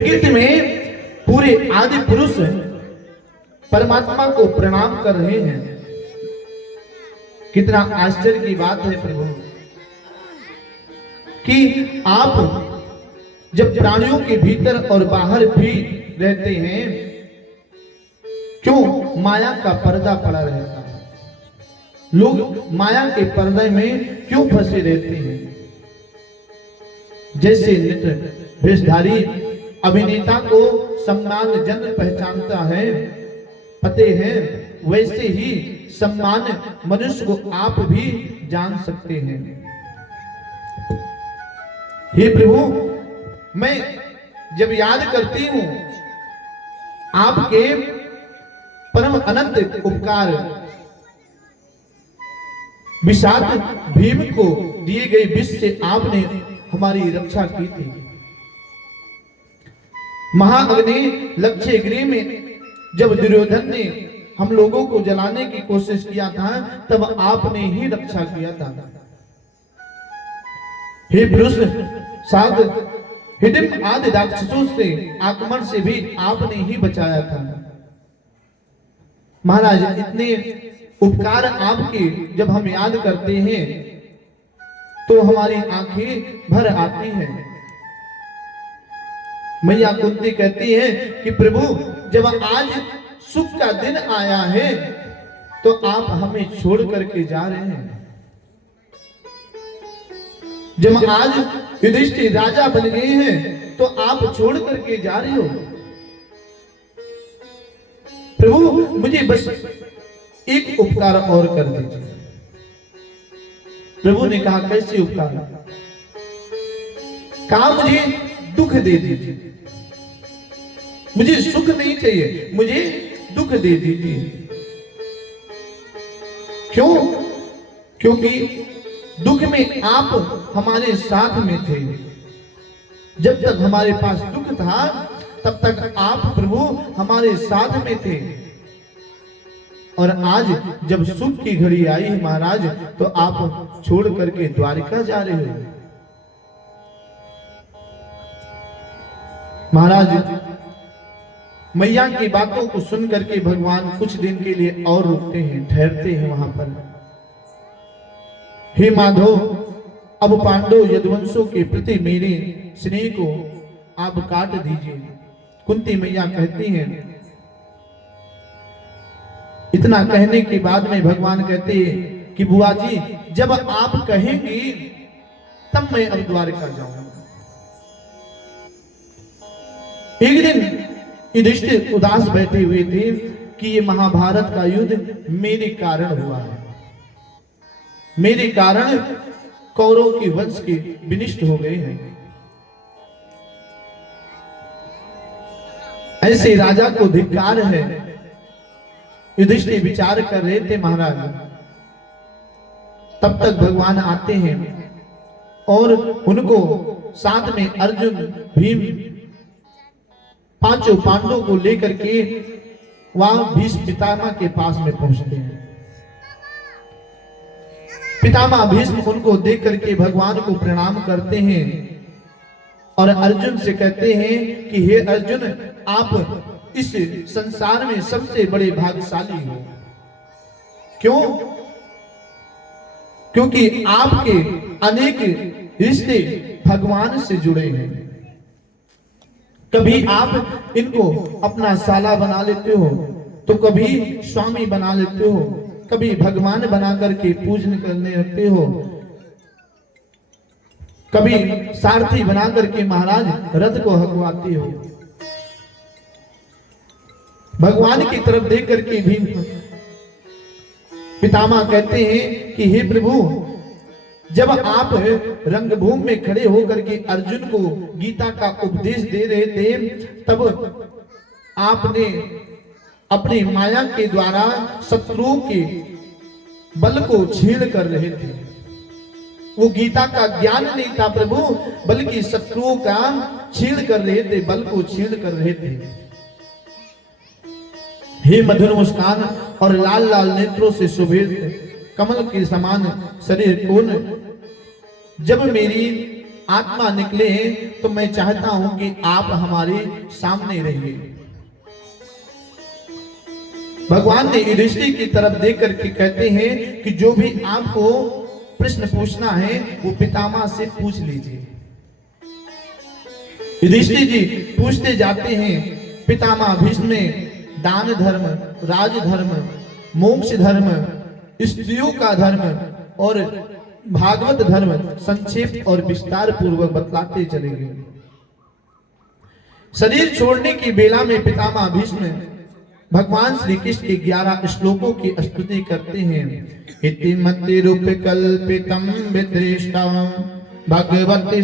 प्रकृति में पूरे आदि पुरुष परमात्मा को प्रणाम कर रहे हैं। कितना आश्चर्य की बात है प्रभु कि आप जब प्राणियों के भीतर और बाहर भी रहते हैं, क्यों माया का पर्दा पड़ा रहता है? लोग माया के पर्दे में क्यों फंसे रहते हैं? जैसे नृत्य वेशधारी अभिनेता को सम्मान जन पहचानता है, पते हैं, वैसे ही सम्मान मनुष्य को आप भी जान सकते हैं। हे प्रभु, मैं जब याद करती हूं आपके परम अनंत उपकार, विषाद भीम को दिए गए विष से आपने हमारी रक्षा की थी। महाअग्नि लक्ष्य गृह में जब दुर्योधन ने हम लोगों को जलाने की कोशिश किया था, तब आपने ही रक्षा किया था। हे पुरुष साध हिडिंब आदि राक्षसों से आक्रमण से भी आपने ही बचाया था। महाराज, इतने उपकार आपके जब हम याद करते हैं तो हमारी आंखें भर आती हैं। मैया कुंती कहती है कि प्रभु, जब आज सुख का दिन आया है तो आप हमें छोड़ करके जा रहे हैं। जब आज युधिष्ठिर राजा बन गए हैं तो आप छोड़ करके जा रहे हो। प्रभु, मुझे बस एक उपकार और कर दीजिए। प्रभु ने कहा, कैसे उपकार? कहा, मुझे दुख दे दीजिए। मुझे सुख नहीं चाहिए, मुझे दुख दे दीजिए। क्यों? क्योंकि दुख में आप हमारे साथ में थे। जब तक हमारे पास दुख था तब तक आप प्रभु हमारे साथ में थे, और आज जब सुख की घड़ी आई महाराज तो आप छोड़ करके द्वारिका जा रहे हो। महाराज, मैया की बातों को सुन करके भगवान कुछ दिन के लिए और रुकते हैं, ठहरते हैं वहां पर। हे माधव, अब पांडव यदुवंशों के प्रति मेरे स्नेह को आप काट दीजिए। कुंती मैया कहती हैं। इतना कहने के बाद में भगवान कहते हैं कि बुआ जी, जब आप कहेंगी तब मैं अब द्वारका जाऊंगा। एक दिन युधिष्ठिर उदास बैठे हुए थे कि ये महाभारत का युद्ध मेरे कारण हुआ है। मेरे कारण कौरव के वंश के विनिष्ट हो गए हैं। ऐसे राजा को धिक्कार है। युधिष्ठिर विचार कर रहे थे महाराज। तब तक भगवान आते हैं और उनको साथ में अर्जुन, भीम, पांचों पांडवों को लेकर के वहां भीष्म पितामह के पास में पहुंचते हैं। पितामह भीष्म उनको देख करके भगवान को प्रणाम करते हैं और अर्जुन से कहते हैं कि हे अर्जुन, आप इस संसार में सबसे बड़े भाग्यशाली हो। क्यों? क्योंकि आपके अनेक रिश्ते भगवान से जुड़े हैं। कभी आप इनको अपना साला बना लेते हो, तो कभी स्वामी बना लेते हो, कभी भगवान बना करके पूजन करने लगते हो, कभी सारथी बना करके महाराज रथ को हकवाते हो। भगवान की तरफ देख करके भी पितामह कहते हैं कि हे प्रभु, जब आप रंगभूमि में खड़े होकर के अर्जुन को गीता का उपदेश दे रहे थे, तब आपने अपनी माया के द्वारा शत्रुओं के बल को छीण कर रहे थे। वो गीता का ज्ञान नहीं था प्रभु, बल्कि शत्रुओं का छीण कर रहे थे, बल को छीण कर रहे थे। हे मधुर मुस्कान और लाल लाल नेत्रों से सुभेद कमल के समान शरीर कौन, जब मेरी आत्मा निकले तो मैं चाहता हूं कि आप हमारे सामने रहिए। भगवान ने युधिष्ठिर की तरफ देख करके कहते हैं कि जो भी आपको प्रश्न पूछना है वो पितामह से पूछ लीजिए। युधिष्ठिर जी पूछते जाते हैं, पितामह भीष्म ने दान धर्म, राजधर्म, मोक्ष धर्म, स्त्रियों का धर्म और भागवत धर्म संक्षेप और विस्तार पूर्वक बतलाते चले गए। शरीर छोड़ने की बेला में पितामह भीष्म भगवान श्री कृष्ण के 11 श्लोकों की स्तुति करते हैं। इति मति रूप कल्पितम विदृष्टम भगवती